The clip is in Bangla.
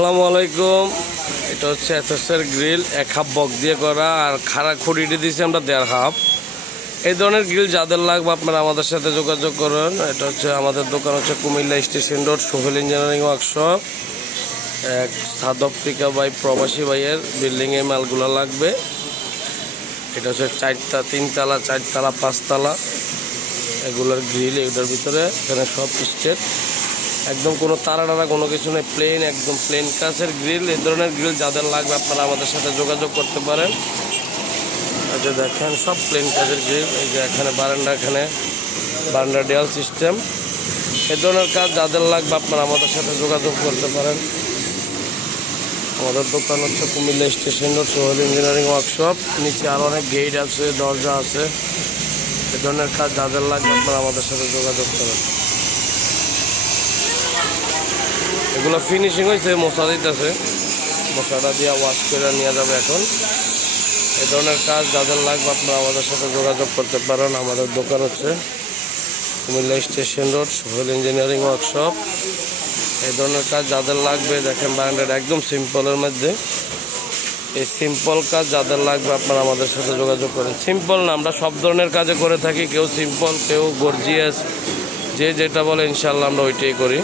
আসসালামু আলাইকুম। এটা হচ্ছে এসএসের গ্রিল, এক হাফ বক দিয়ে করা, আর খাড়া খুঁড়িটি দিয়েছি আমরা দেড় হাফ। এই ধরনের গ্রিল যাদের লাগবে আপনারা আমাদের সাথে যোগাযোগ করুন। এটা হচ্ছে আমাদের দোকান হচ্ছে Comilla station road, Sohel engineering workshop. এক সাদপ্তিকা বাই প্রবাসী ভাইয়ের বিল্ডিংয়ে মালগুলো লাগবে। এটা হচ্ছে চারটা, তিনতলা, চারতলা, পাঁচতলা। এগুলোর গ্রিল এগুলোর ভিতরে, এখানে সব স্টেট। একদম কোনো তারা কোনো কিছু নেই প্লেন একদম প্লেন কাছের গ্রিল এই ধরনের গ্রিল যাদের লাগবে আপনারা আমাদের সাথে যোগাযোগ করতে পারেন। আচ্ছা দেখেন, সব প্লেন কাজের গ্রিল এই যে এখানে বারান্দা এখানে বারান্দা ডেয়াল সিস্টেম এ ধরনের কাজ যাদের লাগবে আপনারা আমাদের সাথে যোগাযোগ করতে পারেন। আমাদের দোকান হচ্ছে Comilla station road Sohel engineering workshop নিচে আরও অনেক গেট আছে, দরজা আছে। এ ধরনের কাজ যাদের লাগবে আপনারা আমাদের সাথে যোগাযোগ করেন। এগুলো ফিনিশিং হয়েছে, মশা দিতেছে। মশাটা দিয়ে ওয়াশ করে নিয়ে যাবে এখন। এ ধরনের কাজ যাদের লাগবে আপনারা আমাদের সাথে যোগাযোগ করতে পারেন। আমাদের দোকান হচ্ছে Comilla station road, Sohel engineering workshop. এই ধরনের কাজ যাদের লাগবে, দেখেন বারান্ডাটা একদম সিম্পলের মধ্যে। এই সিম্পল কাজ যাদের লাগবে আপনারা আমাদের সাথে যোগাযোগ করেন। সিম্পল না, আমরা সব ধরনের কাজে করে থাকি। কেউ সিম্পল কেউ গর্জিয়াস যে যেটা বলে ইনশাল্লাহ আমরা ওইটাই করি।